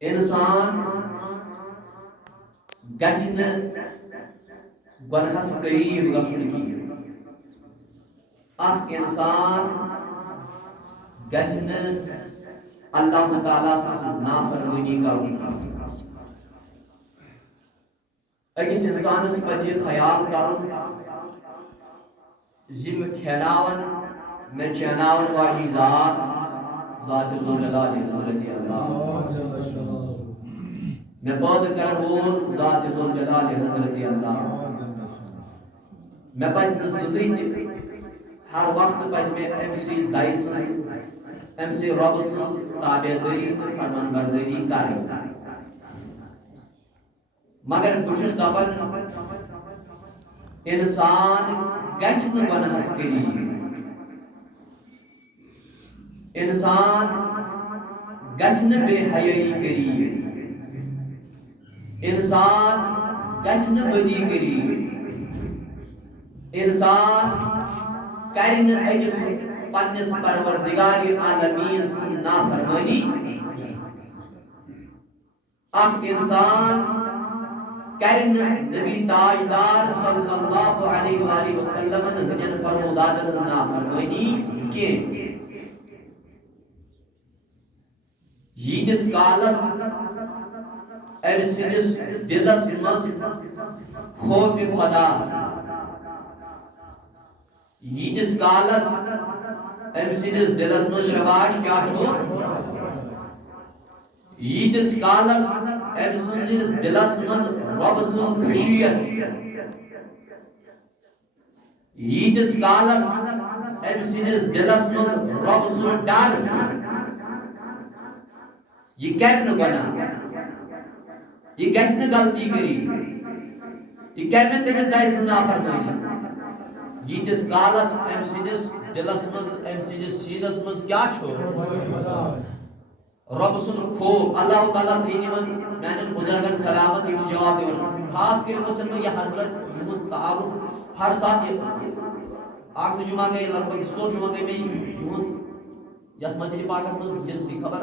انسان گژھِ نہٕ گۄنہَس قریٖب گژھُن کِہیٖنۍ اکھ انسان گژھِ نہٕ اللہ تعالیٰ سٕنٛز نافرمٲنی کرُن أکِس اِنسانَس پَزِ یہِ خیال کرُن زِ مےٚ کھیٛاناوَن مےٚ چیناوَن واجی ذات ذوالجلال حضرت اللہ مےٚ پٲدٕ کرن وول ذات ذوالجلال حضرت اللہ مےٚ پَزِ نہٕ زٕہٕنۍ تہِ ہر وقتہٕ پَزِ مےٚ أمۍ سٕے دَیہِ سٕنٛز أمۍ سٕے رۄبہٕ سٕنٛز تابعدٲری تہٕ فرمان بردٲری کرٕنۍ مگر بہٕ چھُس دپان انسان گژھِ نہٕ گۄنہَس قریٖب انسان گژھِ نہٕ بے حیٲیی قریٖب انسان گژھِ نہٕ بدی قریٖب انسان کرِ نہٕ أکِس پننِس پروردگار عالمیٖن سٕنٛز نافرمٲنی اکھ انسان کرِ نہٕ نبی تاجدار صلی اللہ علیہ وآلہ وسلمن ہٕنٛدٮ۪ن فرموداتن ہٕنٛز نافرمٲنی کینٛہہ ییٖتِس کالس أمۍ سٕنٛدِس دِلس منٛز خوفِ خدا ییٖتِس کالس أمۍ سٕنٛدِس دِلس منٛز شاباش کیٛاہ چھُ ییٖتِس کالس أمۍ سٕنٛدِس دِلس منٛز رۄبہٕ سٕنٛز خشیت ییٖتِس کالس أمۍ سٕنٛدِس دِلس منٛز رۄبہٕ سُنٛد ڈر چھُ یہِ کرِ نہٕ گۄناہ یہِ گژھِ نہٕ غلطی قریٖب یہِ کرِ نہٕ تٔمِس دَیہِ سٕنٛز نافرمٲنی ییٖتِس کالس أمۍ سٕنٛدِس دِلس منٛز أمۍ سٕنٛدِس سیٖنس منٛز کیٛاہ چھُ رۄبہٕ سُنٛد خوف اللہ تعالیٰ تھٲیِن یِمن میانٮ۪ن بُزرگن سلامت یِم چھِ جواب دِوان خاص کٔرِتھ اوسن بہٕ یہِ حضرت یِہُنٛد تعارُف ہر ساتہٕ اکھ زٕ جُمعہ گٔے لگ بگ زٕ ژور جُمعہ گٔے مےٚ یِہُنٛد یتھ مسجدِ پاکس منٛز جلسٕے خبر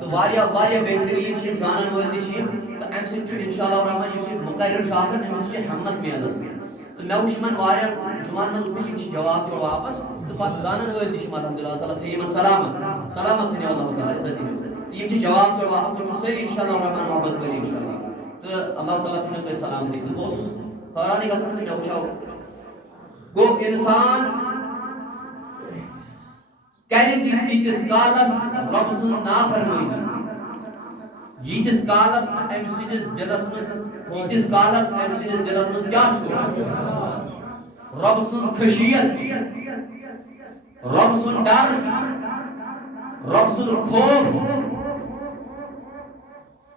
تہٕ واریاہ واریاہ بہتریٖن چھِ یِم زانن وٲلۍ تہِ چھِ یِم تہٕ اَمہِ سۭتۍ چھُ اِنشاء اللہ الرحمٰن یُس یہِ مُقرر چھُ آسان أمِس چھِ ہٮ۪مت میلان تہٕ مےٚ وٕچھ یِمن واریاہ جُمعن منٛز وٕچھ مےٚ یِم چھِ جواب دِوان واپس تہٕ پتہٕ زانن وٲلۍ تہِ چھِ الحمدُاللہ اللہ تعالیٰ تھٲیِن یِمن سلامت تھٲیِن اللہ تعالیٰ عزت دِنہٕ تہٕ یِم چھِ جواب دِوان واپس تُہۍ چھِو سٲری اِنشاء اللہ الرحمٰن محبت وٲلی اِنشاء اللہ تہٕ اللہ تعالیٰ تھٲینو تۄہہِ سلامتی تہٕ بہٕ اوسُس حٲرانٕے گژھان تہٕ مےٚ وٕچھاو گوٚو انسان کرِ تیٖتِس کالس رۄبہٕ سٕنٛز نافرمٲنی ییٖتِس کالس نہٕ أمۍ سٕنٛدِس دِلس منٛز ییٖتِس کالس أمۍ سٕنٛدِس دِلس منٛز کیٛاہ چھُ رۄبہٕ سٕنٛز خشیت رۄبہٕ سُنٛد ڈر چھُ رۄبہٕ سُنٛد خوف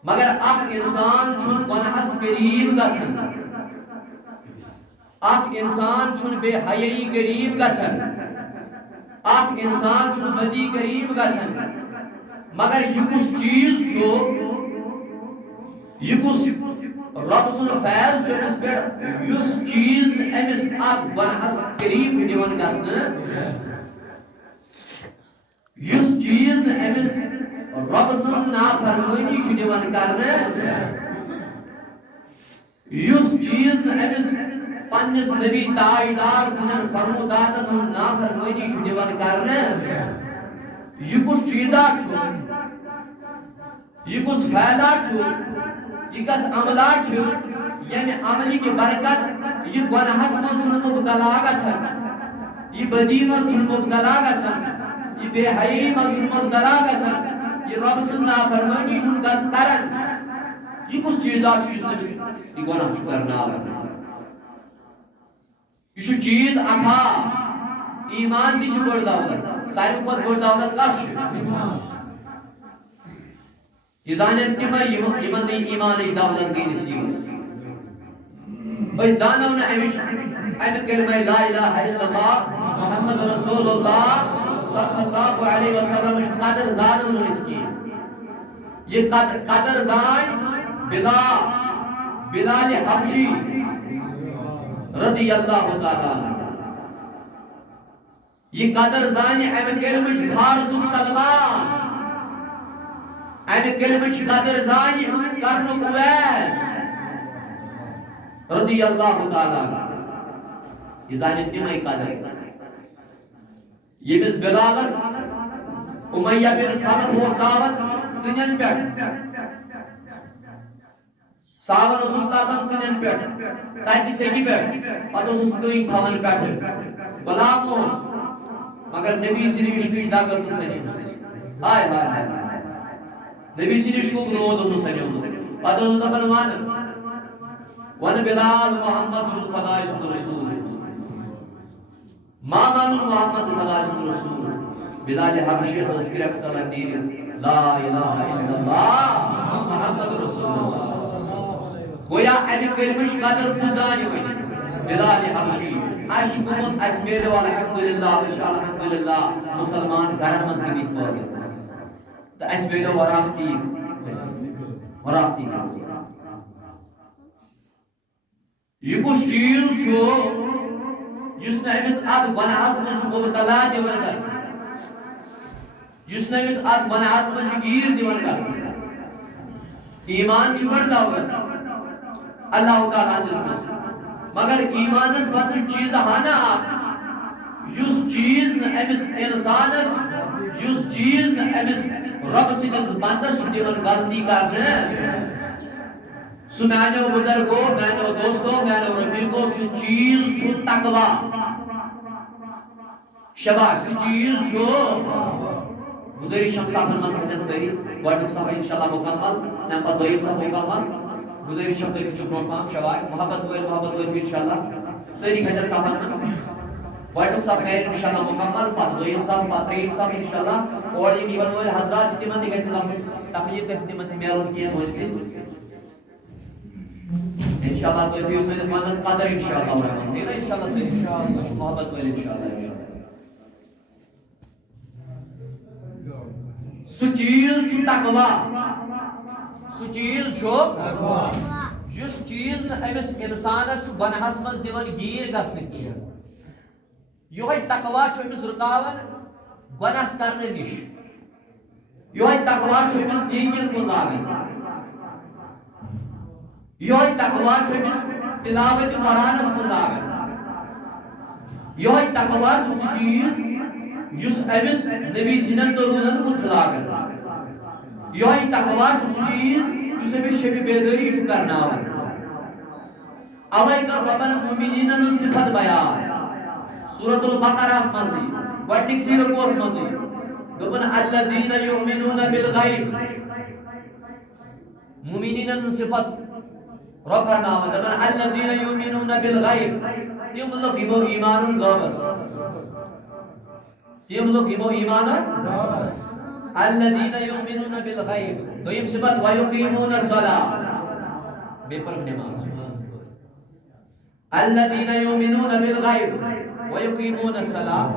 مگر اکھ انسان چھُنہٕ گۄنہَس قریٖب گژھان اکھ انسان چھُنہٕ بے حیٲیی قریٖب گژھان اکھ انسان چھُنہٕ بدی قریٖب گژھان مگر یہِ کُس چیٖز چھُ یہِ کُس رۄبہٕ سُنٛد فیض چھُ أمِس پٮ۪ٹھ یُس چیٖز نہٕ أمِس اکھ گۄنہَس قریٖب چھُ دِوان گژھنہٕ یُس چیٖز نہٕ أمِس رۄبہٕ سٕنٛز نافرمٲنی چھُ دِوان کرنہٕ یُس چیٖز نہٕ أمِس پننِس نبی تاجدار سٕنٛدٮ۪ن فرموداتن ہٕنٛز نافرمٲنی چھُ دِوان کرنہٕ یہِ کُس چیٖزا چھُ یہِ کُس پھیلا چھُ یہِ کس عملا چھُ ییٚمہِ عملہِ کہِ برکت یہِ گۄنہَس منٛز چھُنہٕ مُبتلا گژھان یہِ بدی منٛز چھُنہٕ مُبتلا گژھان یہِ بے حیٲیی منٛز چھُنہٕ مُبتلا گژھان یہِ رۄبہٕ سٕنٛز نافرمٲنی چھُنہٕ کران یہِ کُس چیٖزا چھُ یُس أمِس یہِ گۄناہ چھُ کرناوان یہِ چھُ چیٖز اکھا ایمان تہِ چھِ بٔڑ دولت ساروی کھۄتہٕ بٔڑ دولت کس چھِ یہِ زانن تِمے یِمن نہٕ ایمانٕچ دولت گٔے نصیٖب أسۍ زانو نہٕ اَمہِ کلمہ لا الہ الا اللہ محمد رسول اللہ صلی اللہ علیہ وسلمٕچ قدر زانو نہٕ أسۍ کینٛہہ یہِ قدر زانہِ بلال حبشی رضی اللہ تعالیٰ یہ قدر زانہِ امہِ کلمٕچ فارسُک سلمان امہ کلمچ قدر زانی کرنک اویس رضی اللہ تعالیٰ یہ زانن تمے قدر یمس بلالس امیہ بن خلف و ساون ژنین پہ ساون اس تاتن ژنین پہ تتہ سیگی پہ پتہ اس کئی تھون پہ غلام اس مگر نبی سن عشقی دگ سنیم ہائے ہائے ہائے نبی سن عشق رود سنیم پتہ اس دپن ون بلال محمد صلی خدا رسول ما مان محمد خدا رسول بلال حبشی اس گرفت چلان نیر لا الہ الا اللہ محمد رسول اللہ گویا امی کلمش قدر بوزانی ونی بلال حبشی اش گومت اس میرے الحمدللہ الحمدللہ مسلمان گھرن من زمین پاگے تو اس میرے وراستی یہ کچھ چیز چھو جس نے امس اد گناہس من مبتلا دِوان گژھن جس نے امس اد گناہس من گیر دِوان گژھن ایمان چھ بڑ دولت اللہ تعالیٰ دس مگر ایمانس پتہ چیز ہانا یس چیز امس انسانس یس چیز امس رب سندس بندس دِوان غلطی کرنے سو میانو بزرگو میانو دوستو میانو رفیقو سو چیز چھو تقوی شباش سو چیز چھو گزاری شم صاحب نماز حسن سری گوڑنک صاحب انشاءاللہ مکمل نم پر دویم صاحب مکمل گزاری شم تک چو برونٹ پاک شباش محبت ہوئی انشاءاللہ سری خجر صاحب نماز گوڑنک صاحب خیر انشاءاللہ مکمل پر دویم صاحب پر تریم صاحب انشاءاللہ اور یہ ایون ہوئی حضرات چتی من نگیس تقلیب کسی من تمیرون کیا ہوئی سی انشاءاللہ تو تیو سنس ونس قدر انشاءاللہ ورحمت دینا انشاءاللہ سے انشاءاللہ محبت ویل انشاءاللہ سو چیز چھو تقوی سو چیز چھو جس چیز امس انسانس چھو گناہس مز دیون گیر گژھن کینٛہہ یہوے تقوی چھو امس رکاون گناہ کرنے نش یہوے تقوی چھو امس نیکین کن لاگن یہوے تقوی چھو امس تلاوت قرآنس کن لاگن یہوے تقوی چھو سو چیز یس امس نبی سنن درودن کن لاگن یہوے تقوی چھو سو چیز یس امس شب بیداری سے کرناون اوے کر ربن مومنین صفت بیان سورۃ البقرہ مزی گوڈنک سیر کوس مزی دوپن الذین یؤمنون بالغیب مومنین صفت رب فرماون دپن الذین یؤمنون بالغیب تم لوگ یمو ایمان غیبس تم لوگ یمو ایمان الذین یؤمنون بالغیب دویم صفت ویقیمون الصلاۃ بے پر نماز الذین یؤمنون بالغیب ویقیمون الصلاۃ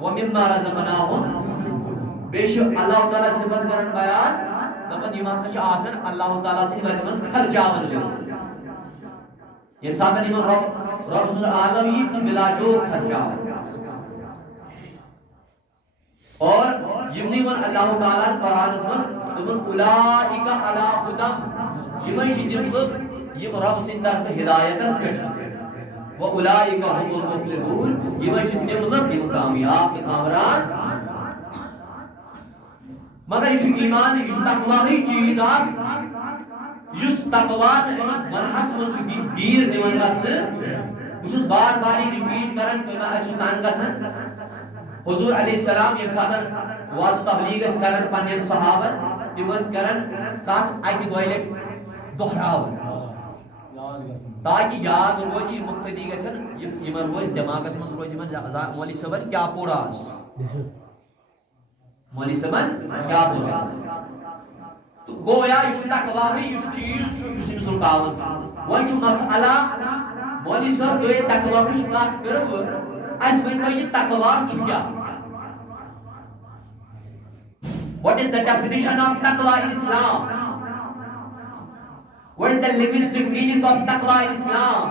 ومما رزقناهم بیش اللہ تعالی صفت کرن بیان دپن یم ہسا چھ آسان اللہ تعالی سٕنٛدِ وتہِ منٛز خرچاون وٲلۍ ییٚمہِ ساتہٕ یمن رب سُنٛد عالم یی چھُ بلا جوک خرچاون اور یمنٕے ووٚن اللہ تعالیٰ قرآنس منٛز دوٚپُن اولئک علی ھدی یمے چھِ تِم لُکھ یم رب سٕنٛدِ طرفہٕ ہدایتس پٮ۪ٹھ وَأُولَئِكَ هُمُ الْمُفْلِحُونَ یہ چھِ تِم لُکھ یم کامیاب تہٕ کامران مگر یہ ایمان یہ تقوی چیز اکھ یس تقوی امس گناہس مز گیر دِوان گژھنہٕ بہٕ چھُس بار بار یہ رِپیٖٹ کران تُہۍ ما ٲسِو تنگ گژھان حضور علیہ السلام ییٚمہِ ساتہٕ واز تبلیغ ٲسۍ کران پننٮ۪ن صحابن تِم ٲسۍ کران کتھ اکہِ دۄیہِ لٹہِ دۄہراوٕنۍ تاکہ یاد روز یہ مقتدی گژھن یمن روز دماغس مز روز یمن مولوی صٲبن کیا پوٚر آز مولوی صٲبن کیا پوٚر آز تو گویا یہ تقوی یہ چیز یس أمس رُکاوان چھُ وۄنۍ چھُ مسئلہ مولوی صٲب تُہۍ تقویٕچ کتھ کٔرٕو اَسہِ ؤنۍتو یہِ تقوی چھُ کیٛاہ What is the definition of taqwa in Islam? What is the linguistic meaning of taqwa in Islam?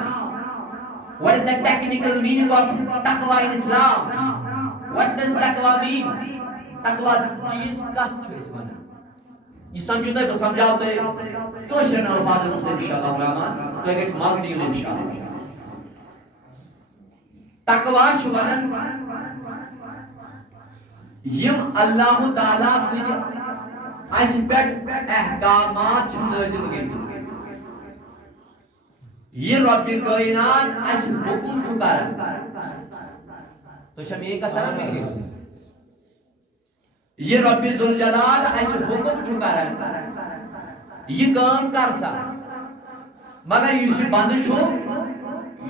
What is the technical meaning of taqwa in Islam? What does taqwa mean? Taqwa cheez ka chu is wana. یہ سمجھو تھی بہ سمجھاو تھی کشرن الفاظن مز انشاءاللہ الرحمن تھی گھس مز دین انشاءاللہ تقوا چھ ونان یم اللہ تعالیٰ سن اس پہ احکامات نازل گمت یہ رب کائنات اس حکم کران تو میری کتھ تران فکر یہ رب ذوالجلال اس حکم کران یہ کام کر سا مگر یہ بند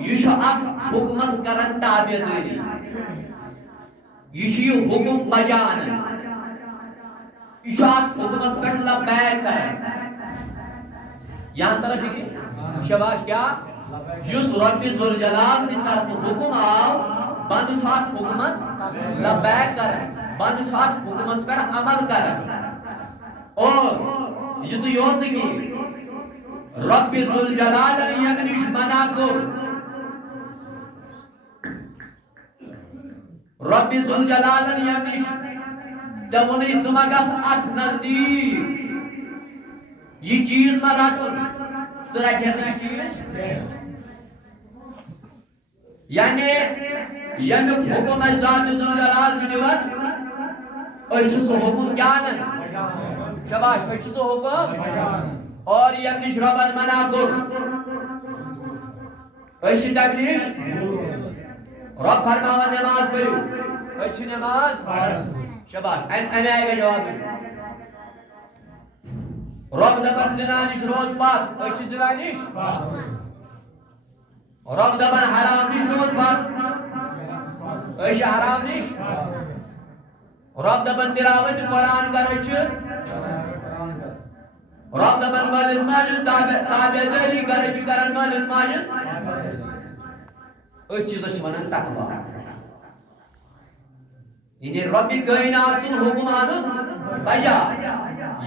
یہ ات حکمس کران تابع داری یہ حکم بجان یہ ات حکمس پہ لبیک کران یہاں طرف یہ شباش کیا یس رب ذوالجلال سے طرف حکم آو بند سات حکمس لبیک کران بند سات حکمس پہ عمل کران اور یہ تو یاد نہیں رب ذوالجلال یمنش منع کر رب ذوالجلال یمنش جمونی زمگت ات نزدیک یہ چیز ما رٹن سرا کہنا چیز یعنی یم حکم ذات ذوالجلال جنوان اچھ سو حکم کیا شباش اچھ سو حکم اور یمنش ربن منع کر اچھ تبنیش رب فرماوا نماز پڑھو اچھ نماز شباش امی آئے گا جواب رب دپن زنانش روز پات اچھ زنانش رب دپن حرام نش روز پات اچھ حرام نش رب دپن تلاوت قرآن کر اچھ رب دپن مالس ماجد تابع داری کر اچھ کرن مالس ماجد اچھ چیز ونان تقوا یعنی رب کائنات سن حکم آن بجا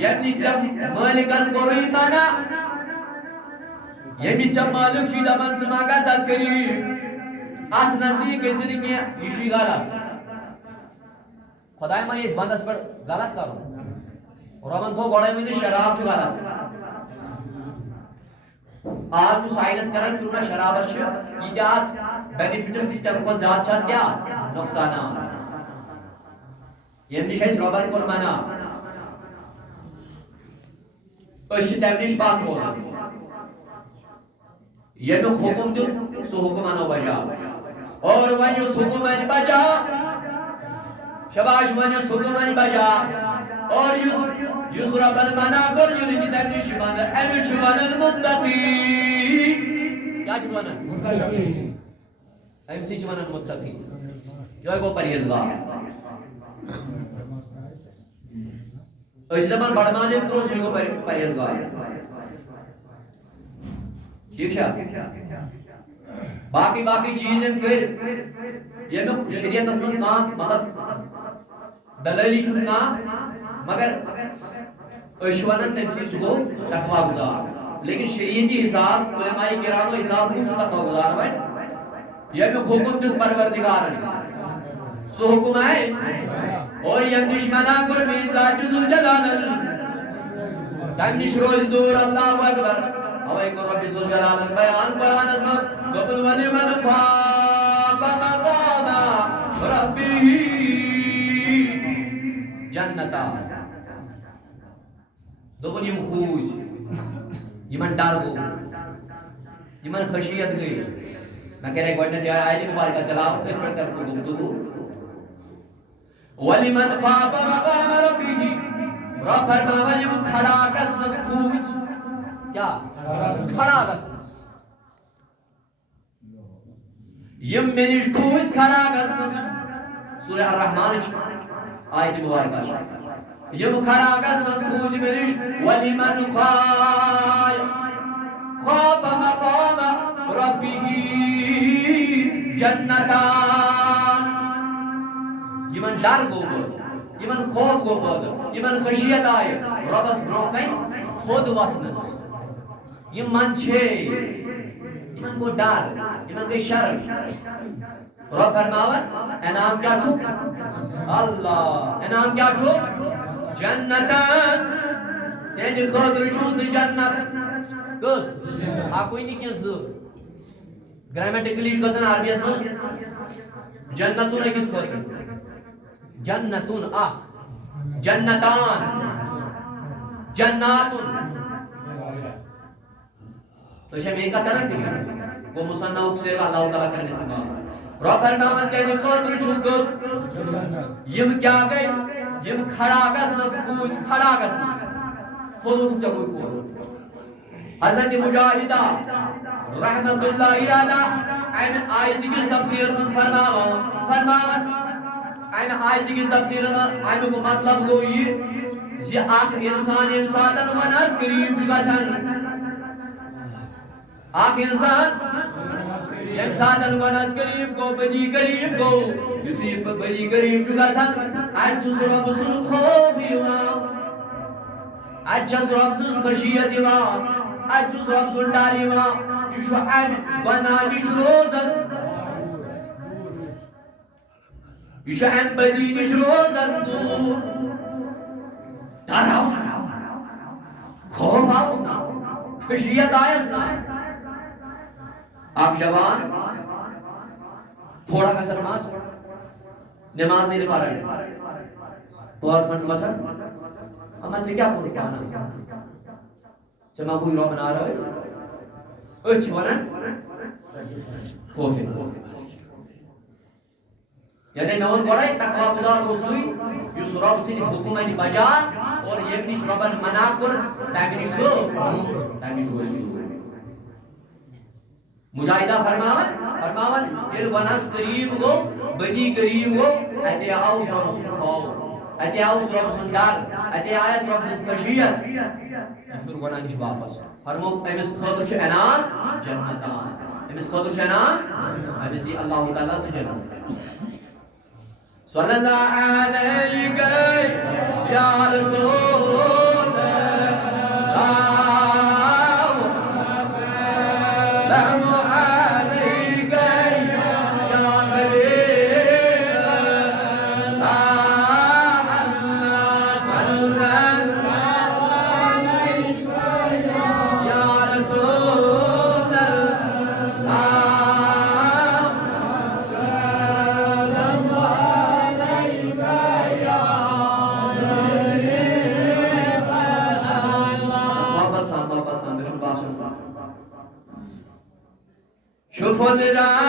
یمنی چم مالکن کوئی مانا یمنی چم مالک شی دپن ژٕ ما گژھکھ قریب اتھ نزدیک گژھِ نہٕ کینٛہہ یہِ چھُے غلط خداے ما یہِ بندس پٮ۪ٹھ غلط کرُن رۄبن تھوٚو گۄڈے ؤنِتھ شراب چھُ غلط آج چھُ ساینس کران پرونا شرابس چھِ ییٖتیٛاہ اتھ بینِفٹس تہِ تمہِ کھۄتہٕ زیادٕ چھِ اتھ کیٛاہ نۄقصانات ییٚمہِ نِش اَسہِ رۄبن کوٚر منع أسۍ چھِ تمہِ نِش پتھ روزان ییٚمیُک حکم دیُت سُہ حکم انو بجا اور وۄنۍ یُس حکم انہِ بجا شباش وۄنۍ یُس حکم انہِ بجا اور یُس رۄبن منع کوٚر یہِ نہٕ تمہِ نِش چھِ ونان أمِس چھِ ونان مُتقی کیٛاہ چھِس ونان أمسٕے چھِ ونان مُتقی یِہوٚے گوٚو پرہیزگار أسۍ دپان بڑٕ ماز ییٚمۍ ترٛوو سُے گوٚو پرہیزگار ٹھیٖک چھا باقٕے باقٕے چیٖز یِم کٔرۍ ییٚمیُک شریعتس منٛز کانٛہہ مطلب دلٲلی چھُنہٕ کانٛہہ مگر أسۍ چھِ ونان تٔمۍ سٕے سُہ گوٚو تقوا گزار لیکن شریعتی حساب علماء کرامو حساب کُس چھُ تقوا گزار وۄنۍ ییٚمیُک حکم دیُت پروردگارن سُہ حکم آے اور یم نش منع کوٚر میٛٲنۍ ذات ذوالجلالن تمہِ نش روزِ دوٗر اللہ اکبر اوے کوٚر رۄبِ ذوالجلالن بیان قرآنس منٛز دوٚپُن وَلِمَنْ خَافَ مَقَامَ رَبِّهِ جنتان دوٚپُن یِم کھوٗژۍ یِمن ڈر گوٚو یِمن خشیت گٔے مےٚ کَرے گۄڈنٮ۪تھ آیتہِ مُبارکہ تلاوت أتھۍ پٮ۪ٹھ کَرٕ بہٕ گفتگوٗ وَلِمَنْ خَافَ مَقَامَ رَبِّهِ رب فرماوان یِم کھڑا گژھنس کھوٗژۍ کیٛاہ کھڑا گژھنس یم مےٚ نِش کھوٗژۍ کھڑا گژھنس سورہ الرحمانٕچ آیتہِ مُبارکہ چھِ یم کھڑا گژھنس کھوٗژۍ مےٚ نِش وَلِمَنْ خَافَ مَقَامَ رَبِّهِ جنتان یمن ڈر گوٚو پٲدٕ یمن خوف گوٚو پٲدٕ یمن خشیت آیہِ رۄبس برونٛہہ کنہِ تھوٚد وۄتھنس یم منٛدچھے یمن گوٚو ڈر یمن گٔے شرم رب فرماوان انعام کیٛاہ چھُ اللہ انعام کیٛاہ چھُ جنتان یعنی خاطر چھو ز جنت کس اکوئی نی کی ز گرامٹیکلی گژھان عربیس من جنتون أکس خاطر جنتون اخ جنتان جناتون تو شاید میں کہتا رہا وہ مصنع سے اللہ تعالیٰ کرنے استعمال رب فرماوان تیری خاطر چھو کت یم کیا گئی یم کھڑا گژھنس کوچ کھڑا گژھنس کھولو تو چلو کھولو حضرت مجاہدہ رحمت اللہ علیہ این آیت کس تفسیر میں فرماوان این آیت کس تفسیر میں این کو مطلب گو یہ زی آخ انسان انسانن ونس قریب چھ گژھان آخ انسان انسانن ونس قریب گو بدی قریب گو یتھی بدی قریب چھ گژھان اچھ رب سن خوف یوان اچھ رب سن خشیت یوان اچھ رب سن ڈر یوان یہ چھ ان بنانچ روزن یہ چھ ان بدی نش روزن دور ڈر آوس نا خوف آوس نا خشیت آیس نا آپ جوان تھوڑا کا سرماس نماز نہیں پڑھ رہے بہت منٹ کا سر اما سے کیا پوری پانا چما کوئی رو بنا رہا ہے اچھ ونن خوف یعنی میں ان گوڑائی تقوی گزار گوزوئی یس رب سن حکومت بجان اور یک نش ربن منع کر تاکہ نشو مجاہدہ فرماون یہ ونس قریب گو بدی قریب گو اتے آؤس رب سن خوف اتے آؤس رب سن ڈر اتے آیس رب سن خشیت پھر ونن نش واپس فرمو امس خاطر چھ انعام جنتان امس خاطر چھ انعام امس دی اللہ تعالی سے جنت صلی اللہ علیہ یا رسول اللہ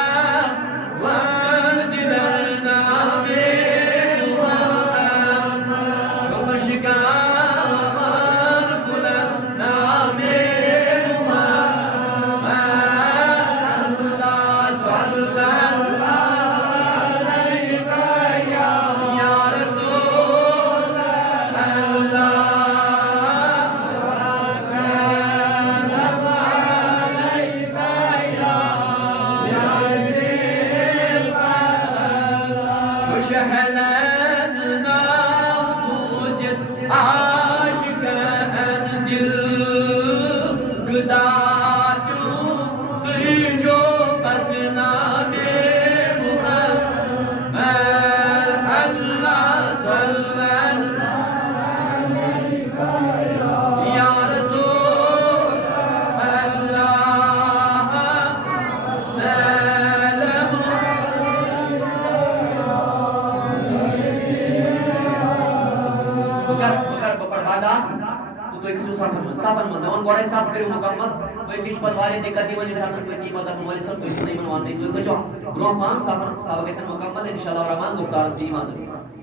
صافن من اون گوڑے صاف کرو مکمل کوئی کچھ پتوارے دقت نہیں چھان کوئی مطلب مول سب کوئی نہیں منوان نہیں کوئی جو برو پام صافن صاحب کے سن مکمل انشاءاللہ الرحمن گفتار دی حاضر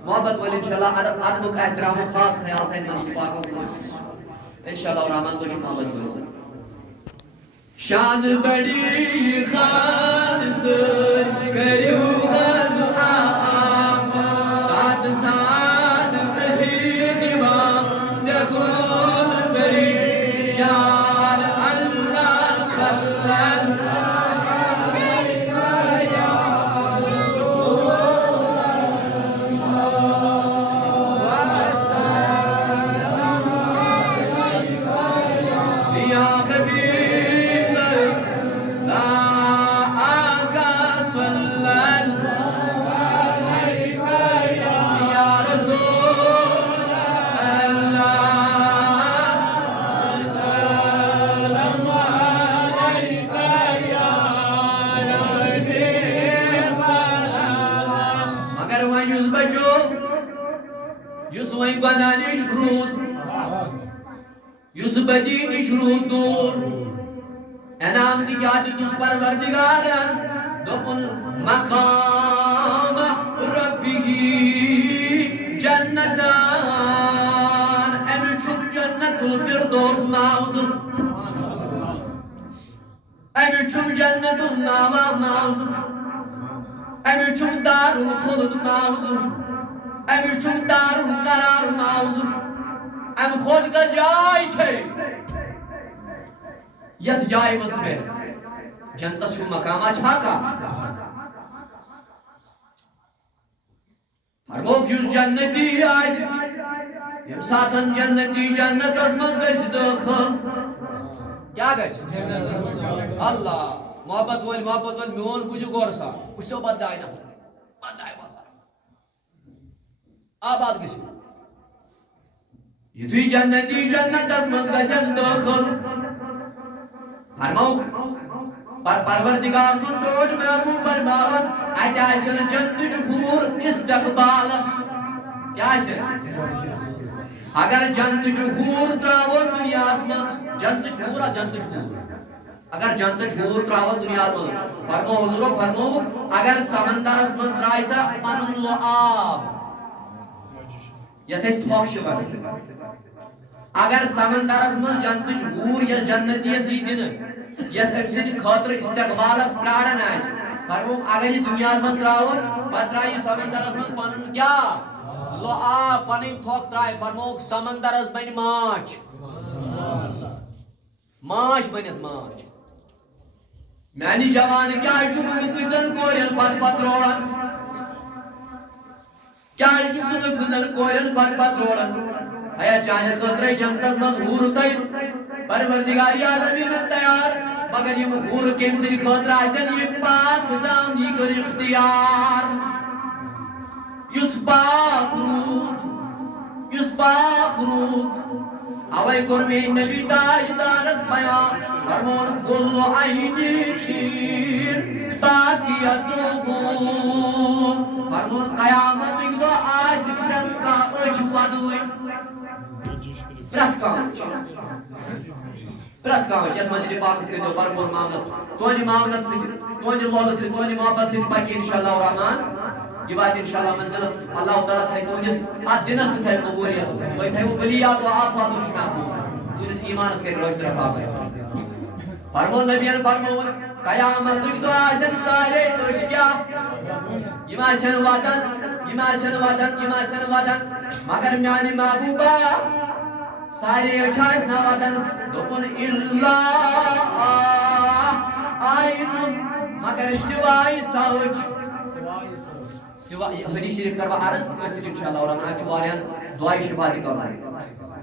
محبت ول انشاءاللہ ادب کا احترام و خاص خیال ہے نبی پاک انشاءاللہ الرحمن تو محبت ول شان بڑی خان سر کریو دعا ساتھ ساتھ نصیب دیوان جکون پری یار اللہ صلی اللہ علیہ یا رسول اللہ یا حبیب لا آقا صلی اللہ یس وۄنۍ گۄناہ نِش روٗد یُس بدی نِش روٗد دوٗر انعام تہِ کیٛاہ دِتُس پروردگارن دوٚپُن مقام ربِہی جنتان أمِس چھُ جنت الفردوس معاوضہ أمِس چھُ جنت المأوى معاوضہ أمِس چھُ دار الخلد معاوضہ أمِس چھُ دار القرار معاوضہ أمۍ کھۄتہٕ کۄس جاے چھے یتھ جایہِ منٛز بیٚہہ جنتس ہیوٗ مقامہ چھا کانٛہہ فرمووُکھ یُس جنتی آسہِ ییٚمہِ ساتہٕ جنتی جنتس منٛز گژھِ دٲخل کیٛاہ گژھِ اللہ محبت وٲلۍ میون بوٗزِو غور سان وٕچھو بدلاے نفر بدلاے آباد گژھِو یُتھُے جنتی جنتس منٛز گژھن دٲخل فرمووُکھ پروردگار سُنٛد ٹوٹھ محبوب فرماوان اَتہِ آسن جنتٕچ حوٗر استقبالس کیٛاہ آسن اگر جنتٕچ حوٗر ترٛاوون دُنیاہس منٛز جنتٕچ حوٗر اگر جنتٕچ حوٗر ترٛاوون دُنیاہس منٛز فرمو حضوٗرو فرمووُکھ اگر سمندرس منٛز ترٛایہِ سا پنُن آب یتھ أسۍ تھۄکھ چھِ ونان اگر سمندرس منٛز جنتٕچ حوٗر یۄس جنتیس یی دِنہٕ یۄس أمۍ سٕنٛدِ خٲطرٕ استقبالس پرٛاران آسہِ فرمووُکھ اگر یہِ دُنیاہس منٛز ترٛاوون پتہٕ ترٛایہِ یہِ سمندرس منٛز پنُن کیٛاہ آب پنٕنۍ تھۄکھ ترٛایہِ فرمووُکھ سمندرس بنہِ ماچھ بنٮ۪س ماچھ میانہِ جوانہٕ کیٛازِ چھُکھ ژٕ کۭژن کورٮ۪ن پتہٕ روڑان کیٛازِ چھُکھ ژٕ کۭژن کورٮ۪ن پتہٕ روڑان ایا چانہِ خٲطرٕ جنتس منٛز حوٗرٕ تۄہہِ پروردگار عالمیٖنن تیار مگر یِم حوٗرٕ کٔمۍ سٕنٛدِ خٲطرٕ آسن یہِ پاک دامنی کٔر اختیار یُس پاک روٗد اوے کوٚر میٛٲنۍ نبی تاجدارن بیان فرمون کُلُّ عینٍ باقیتُن فرمون قیامتٕکۍ دۄہ آسہِ پرٛٮ۪تھ کانٛہہ أچھ وۄدوٕنۍ پرٛٮ۪تھ کانٛہہ یتھ مسجد پاکس کٔرۍزیو بھرپوٗر معاملت تُہنٛدِ معاملت سۭتۍ تُہنٛدِ لولہٕ سۭتۍ تُہنٛدِ محبت سۭتۍ پکہِ انشاءاللہ الرحمان یہ واتہِ انشاءاللہ منزلس اللہ تعالیٰ تھایہِ تُہنٛدِس اتھ دِنس تہِ تھایہِ قبوٗلیت تۄہہِ تھایوٕ بلیات و آفات نِش محفوٗظ تُہنٛدِس ایٖمانس کرِ رٲچھ تہٕ رفاقت فرموو نبیَن فرمووُن قیامتٕکۍ دۄہ آسن سارے أچھ کیٛاہ یِم آسن ودان مگر میانہِ محبوٗبا سارے أچھ آسہِ نہٕ ودان دوٚپُن اِلا عینُن مگر سِوایہِ سۄ أچھ حدیث شریف کر بہٕ عرض ٲسِتھ انشاءاللہ الرحمن اتھ چھُ واریاہن دعایہِ شفا تہِ کرُن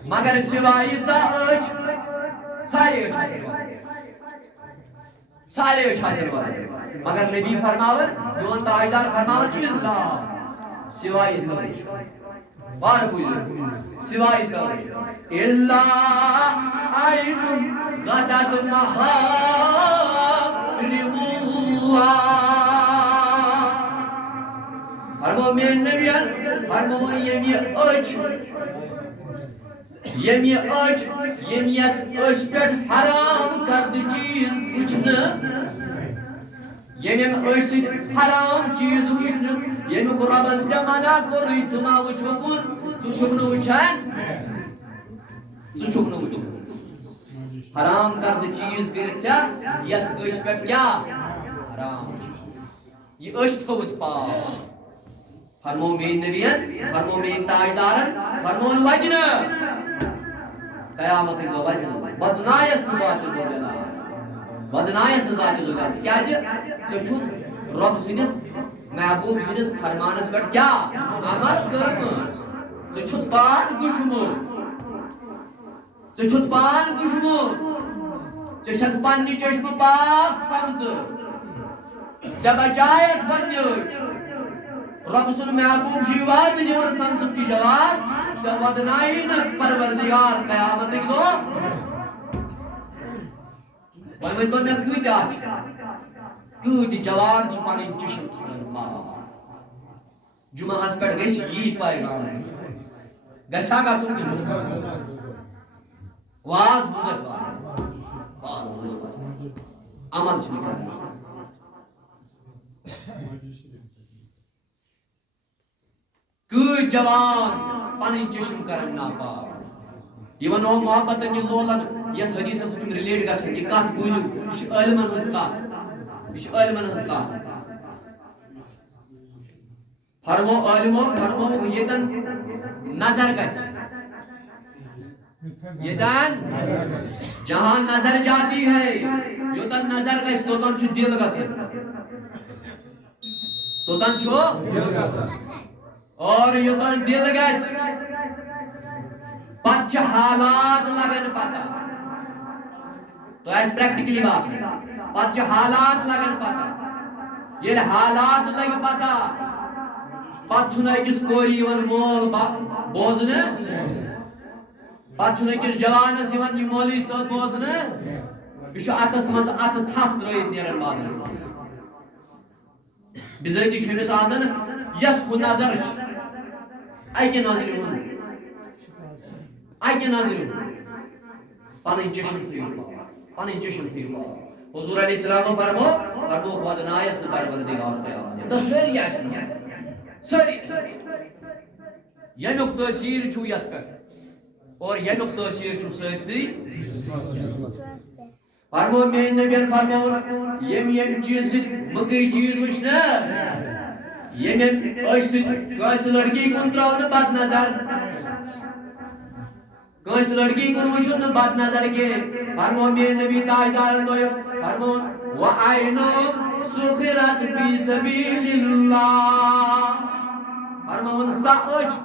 مگر سِوایہِ سۄ أچھ سارے أچھ آسن ودان مگر نبی فرماوان میون تاجدار فرماوان اِلا سِوایہِ سۄ أچھ بار بوٗزِو سِوایہِ سۄ أچھ اِلا عینُن غدت محارم اللہ فرمو میٛٲنۍ نبیَن فرمو ییٚمہِ أچھ ییٚمہِ یتھ أچھ پٮ۪ٹھ حرام کردٕ چیٖز وٕچھنہٕ ییٚمہِ أچھ سۭتۍ حرام چیٖز وٕچھنہٕ ییٚمیُک رۄبن ژےٚ منع کوٚرُے ژٕ ما وٕچھوکُن ژٕ چھُکھ نہٕ وٕچھان حرام کردٕ چیٖز کٔرِتھ ژےٚ یتھ أچھ پٮ۪ٹھ کیٛاہ حرام یہِ أچھ تھوٚوُتھ پاک فرمو میٛٲنۍ نبیَن فرمو میٛٲنۍ تاجدارن فرمون وَدِ نہٕ قیامتٕکۍ دۄہ وَدِ نہٕ بدنایس نہٕ ذاتِ ذُلجلال تِکیٛازِ ژےٚ چھُتھ رۄب سٕنٛدِس محبوٗب سٕنٛدِس فرمانس پٮ۪ٹھ کیٛاہ عمل کٔرمٕژ ژےٚ چھُتھ پان گُشمُت ژےٚ چھکھ پننہِ چشمہٕ پاک تھٲمژٕ ژےٚ بچایتھ پننہِ أچھ رب سُنٛد محبوٗب چھُ یہِ وعدٕ دِوان سمسُن کہِ جواب ژےٚ وَدنایی نہٕ پروردگار قیامتٕکۍ دۄہ وۄنۍ ؤنۍتو مےٚ کۭتۍ جوان چھِ پنٕنۍ چشم تھاوان پاک جمعہس پٮ۪ٹھ گژھِ یی پیغام گژھا گژھُن کِنہٕ واز بوٗز اَسہِ واریاہ واز بوٗز اَسہِ واریاہ عمل چھُنہٕ کران کۭتۍ جوان پنٕنۍ چشم کران ناپاک یِمن نو محبتن یہِ لولن یتھ حدیثس سۭتۍ چھُم رِلیٹ گژھان یہِ کتھ بوٗزِو یہِ چھِ عٲلمن ہٕنٛز کتھ یہِ چھِ عٲلمن ہٕنٛز کتھ فرمو عالمو فرمو ییٚتٮ۪ن نظر گژھِ ییٚتٮ۪ن جہاں نظر جاتی ہے یوٚتن نظر گژھِ توٚتن چھُ دِل گژھان توٚتن چھُ اور یوٚتن دِل گژھِ پتہٕ چھِ حالات لگان پتہ تۄہہِ آسہِ پریکٹِکلی باسان پتہٕ چھِ حالات لگان پتہ ییٚلہِ حالات لگہِ پتہ پتہٕ چھُنہٕ أکِس کورِ یِوان مول بوزنہٕ پتہٕ چھُنہٕ أکِس جوانس یِوان یہِ مولوی صٲب بوزنہٕ یہِ چھُ اتھس منٛز اتھٕ تھپھ ترٲیِتھ نیران بازرس منٛز بِذٲتی چھُ أمِس آسان یس ہُہ نظر چھِ اکہِ نظرِ ہُنٛد اکہِ نظرِ ہُنٛد پنٕنۍ چشم تھٲیِو پنٕنۍ چشم تھٲیِو حضوٗر علیہ السلام فرمو ودنایس نہٕ پروردگار قیامت تہٕ سٲری آسن سٲری ییٚمیُک تٲثیٖر چھُ یتھ پٮ۪ٹھ اور ییٚمیُک تٲثیٖر چھُ سٲرسٕے فرمو میٛٲنۍ نبین فرمووُن ییٚمہِ ییٚمہِ چیٖز سۭتۍ مٔکٕرۍ چیٖز وٕچھ نہ ییٚمہِ أچھ سۭتۍ کٲنٛسہِ لڑکی کُن ترٛٲو نہٕ بد نظر کٲنٛسہِ لڑکی کُن وٕچھُن نہٕ بد نظر کینٛہہ فرمو میٛٲنۍ نبی تاجدارن دوٚیُم فرمووُن وَعَینُن سُخِرت فی سبیٖلِ اللہ فرمووُن سۄ أچھ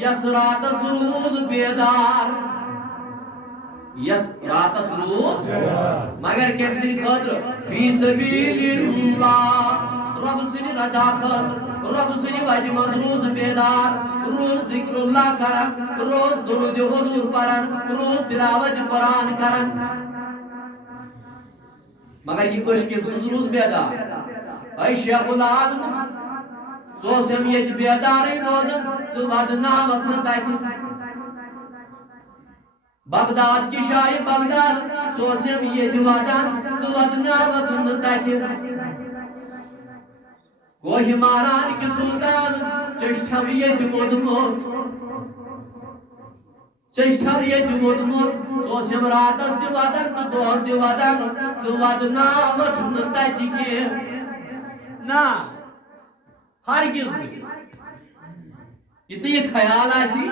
یس راتس روٗز بیدار یس راتس روٗز مگر کٔمۍ سٕنٛدِ خٲطرٕ فی سبیٖلِ اللہ رۄب سٕنٛدِ رضا خٲطرٕ رۄب سٕنٛدِ وتہِ منٛز روٗز بیدار روٗز ذِکر اللہ کران روٗز درود حضوٗر پران روٗز تلاوت قرآن کران مگر یہِ أچھ کٔمۍ سٕنٛز روٗز بیدار اے شیخ العالم سُہ اوس أمۍ ییٚتہِ بیدارٕے روزان ژٕ ودناوکھ نہٕ تتہِ بغداد کہِ شاہہِ بغداد سُہ اوس أمۍ ییٚتہِ ودان ژٕ ودناوکھ نہٕ تتہِ کوہِ مہران کہِ سُلطان ژےٚ ییٚتہِ ووٚدمُت ژےٚ ییٚتہِ ووٚدمُت سُہ اوس أمۍ راتس تہِ ودان تہٕ دۄہس تہِ ودان ژٕ ودناوکھ نہٕ تتہِ کینٛہہ نہ ہرگز نہٕ یِتہٕ یہِ خیال آسہِ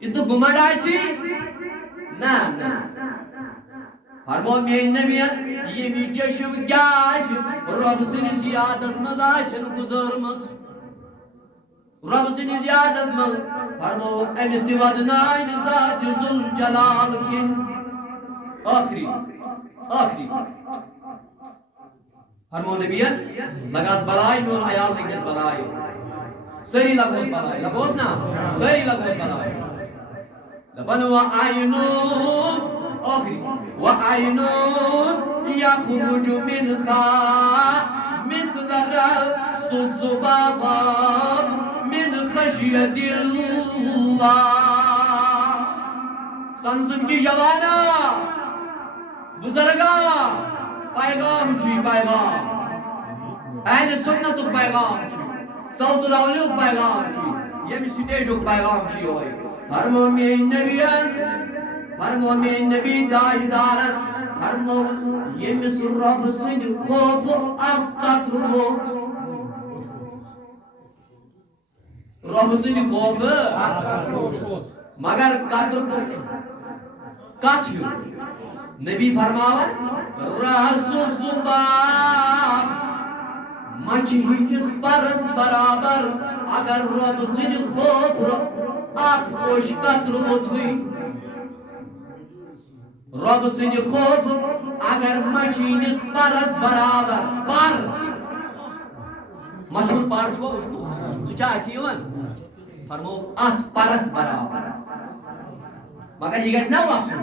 یِتہٕ گُمنڈ آسہِ نہ نہ فرمو میٛٲنۍ نبین ییٚمہِ چشم کیٛاہ آسہِ رۄب سٕنٛدِس یادس منٛز آسن گُزٲرمٕژ رۄب سٕنٛدِس یادس منٛز فرمو أمِس تہِ ودناے نہٕ ذاتِ ذوالجلال کینٛہہ ٲخری فرمو نبین لگاس بلاے میون عیال لگنس بلاے سٲری لگوس بلاے لگوس نا سٲری لگوس بلاے دپان وعینون ٲخری وعینون یخرج منها مثل رأس الذباب من خشیت اللہ سنسن کی جوانا بزرگا پیغام چھی پیغام اہل سنت پیغام چھی صوت الاولیاء پیغام چھی یم سٹیج پیغام چھی ہوئی فرمو میٛٲنۍ نبی تاجدارن فرمو ییٚمِس رۄب سٕنٛدِ خوفہٕ اکھ قطرٕ ووٚتھ رۄب سٕنٛدِ خوفہٕ مگر قطرٕ کتھ ہیوٗ نبی فرماوان رأس الذباب مچھِ ہٕنٛدِس پرس برابر اگر رۄب سٕنٛدِ خوفہٕ اکھ اوٚش قطرٕ ووٚتھُے رۄب سٕنٛدِ خوفہٕ اگر مچھِ ہٕنٛدِس پرس برابر پر مچھُن پر چھُوا وٕچھمُت سُہ چھا اَتھِ یِوان فرمو اتھ پرس برابر مگر یہِ گژھِ نا وسُن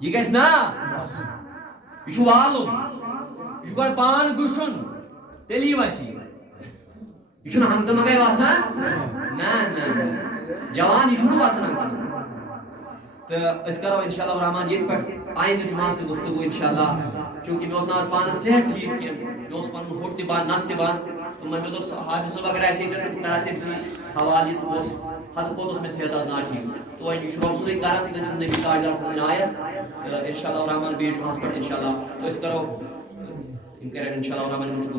یہِ گژھِ نا یہِ چھُ والُن یہِ چھُ گۄڈٕ پان گٔژھُن تیٚلی وسہِ یہِ چھُنہٕ ہنگتہٕ منگے وسان نا جوان یہ چھو باسان انکل تو اس کرو انشاءاللہ الرحمن یہ پر آئندہ جمعہ سے گفتگو انشاءاللہ چونکہ میں اس ناز پانس صحت ٹھیک کہ میں اس پان ہوٹ تبان نس تبان تو میں دو حافظ صبح اگر ایسے ہی کرا تم سی حوالی تو اس خط خود اس میں صحت آز ناٹھیک تو یہ شروع سے کرا تم سے نبی تاجدار سے آیت انشاءاللہ الرحمن بیش جمعہ پر انشاءاللہ تو اس کرو انشاءاللہ الرحمن